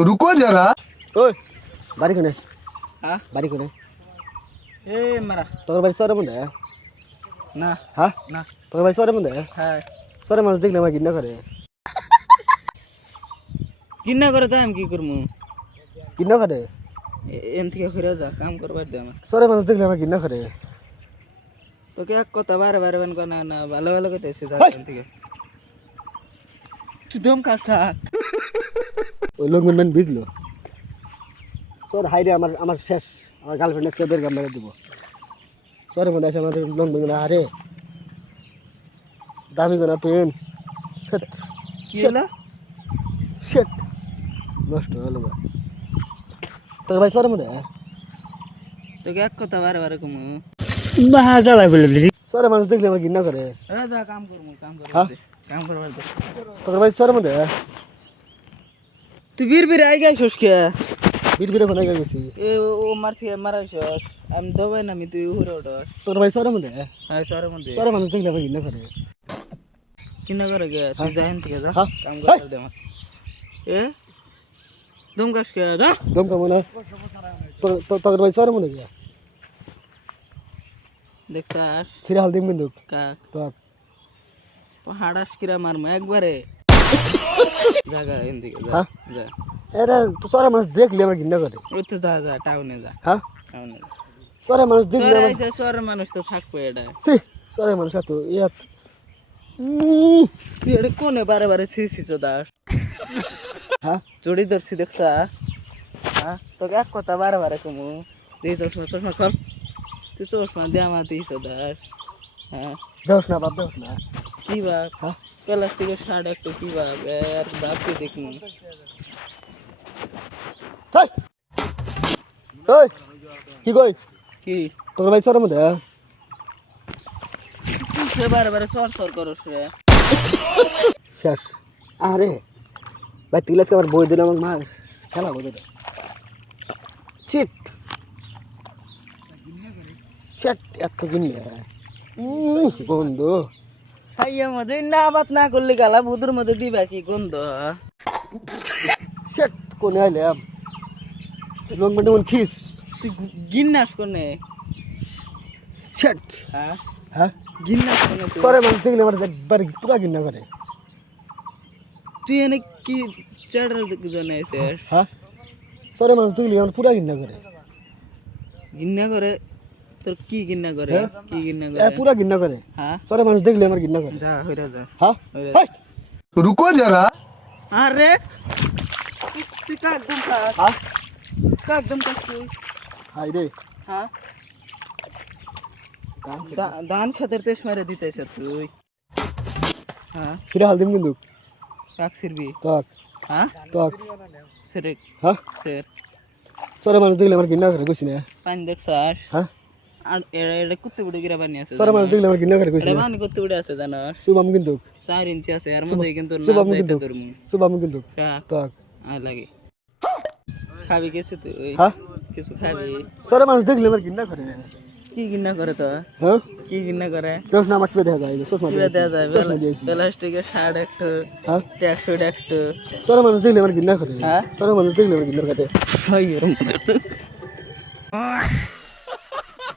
रुको जरा। ओय बारी कोने হ্যাঁ बारी कोने এ মারা তোর বাড়ি সরে মধ্যে না হ্যাঁ না তোর বাড়ি সরে মধ্যে হ্যাঁ সরে মানুষ দেখলে আমার ঘৃণা করে কিনা করে তো আমি কি করবো ঘৃণা করে এন থেকে ফিরে যা কাম করবার দে আমার সরে মানুষ দেখলে আমার ঘৃণা করে তোকে এক কথা বারে বারে বেন না না ভালো ভালো কথা এসে যা এন থেকে তুই দম খাস খা ওই লোকজন ম্যান বুঝলো সর হাইরে আমার আমার শেষ আমার গার্লফ্রেন্ড আজকে বের গাম মেরে দেবো সরে মধ্যে এসে আমার লোকজন আরে দামি কোনা পেন শেট কি হলো শেট নষ্ট হলো বা তোর ভাই সরে মধ্যে তোকে এক কথা বারে বারে কমু বাহা জ্বালাই বলে সরে মানুষ দেখলে আমার ঘৃণা করে এ যা কাম করবো কাম করবার হ্যাঁ? দে কাম করবার দে তোর ভাই সরে মধ্যে তুই বীর বীর আই গাইছস কে বীর বীরে ফোনে গেছি এ ও মার থেকে মারাইছস আমি দবাই নামি তুই উড়ে ওঠস তোর ভাই সরে মধ্যে হ্যাঁ সরের মধ্যে সরে মানুষ দেখলে আমার ঘৃণা করে কিনা করে গে তুই যাইন থেকে যা হ্যাঁ? কাম করবার দে আমার এ দম কাস কে যা দম কামো না তোর ভাই সরে মধ্যে গিয়া দেখছাস ছিড়ে হাল দিম কিন্তু কাক তোর হাড়াস কিরা মারমু একবারে জায়গা এন থেকে যা হ্যাঁ? যা এটা তো সরে মানুষ দেখলে আমার ঘৃণা করে ওই তো যা যা টাউনে যা হ্যাঁ টাউনে যা সরে মানুষ দেখলে আমার শহরের মানুষ তো থাকবে এটা সি সরে মানুষ এত ইয়াত তুই এটা কোনে বারে বারে ছিছিস দাস হ্যাঁ জড়ি ধরছি দেখছা হ্যাঁ তোকে এক কথা বারে বারে কমু দিই চশমা চশমা খল তুই চশমা দিয়ে আমার দিস দাস হ্যাঁ দেওস না বাপ দেওস না কি বাপ হ্যাঁ প্লাস্টিকের শার্ট একটা কি বাপ এর বাপকে দেখুন হেই ওই কি কই কি তোর ভাই সরে মধ্যে তুই সে বারে বারে সর সর করস রে শেষ আরে ভাই তুই আজকে আমার বই দিল আমার মা খেলা বই দিল শিট শিট এত কিনলে বন্ধু খাইয়া মধ্যে না বাত না করলে গালা বুধুর মধ্যে দিবা কি গন্ধ শিট কোনে আইলাম লং মানে মন খিস তুই গিন্নাস কোনে শিট হ্যাঁ হ্যাঁ গিন্নাস কোনে তুই? সরে মানুষ দেখলে আমার একবার পুরা ঘৃণা করে তুই এনে কি চেড়ার জন্য এসেস হ্যাঁ সরে মানুষ দেখলে আমার পুরা ঘৃণা করে গিন্না করে তোর কি গিন্না করে হ্যাঁ? কি গিন্না এ করে পুরা ঘৃণা করে হ্যাঁ সরে মানুষ দেখলে আমার ঘৃণা করে যা হইরা যা হ্যাঁ হইরা হেই! रुको जरा। আরে তুই কা একদম খাস হ্যাঁ কা একদম খাস তুই হাই রে হ্যাঁ ধান খাতের তেস মারে দিতেছ তুই হ্যাঁ সিরা হাল দিম কিন্তু কাক সিরবি তক হ্যাঁ তক সেরে হ্যাঁ সের সরে মানুষ দেখলে আমার ঘৃণা করে কইছি না পানি দেখছাস হ্যাঁ আর এটা কুত্তে বুড়ি গিরা বানি আছে সরে মানুষ দেখলে আমার ঘৃণা করে কইছি এটা না বানি কুত্তে বুড়ি আছে জানাস শুভম কিন্তু 4 ইঞ্চি আছে এর মধ্যে কিন্তু না শুভম যাইতে কিন্তু ধরমু শুভম কিন্তু কাক তক আয় লাগে খাবি কিছু তুই হ্যাঁ কিছু খাবি সরে মানুষ দেখলে আমার ঘৃণা করে কি গিন্না করে তো হ্যাঁ কি গিন্না করে দেখ না আমাকে দেখা যায় চশমা কি দেয়া যায় চশমা দিয়েছি প্লাস্টিকের শার্ট একটু হ্যাঁ ট্যাক্সুট একটু সরে মানুষ দেখলে আমার ঘৃণা করে হ্যাঁ? সরে মানুষ দেখলে আমার ঘৃণা করে হয় এরকম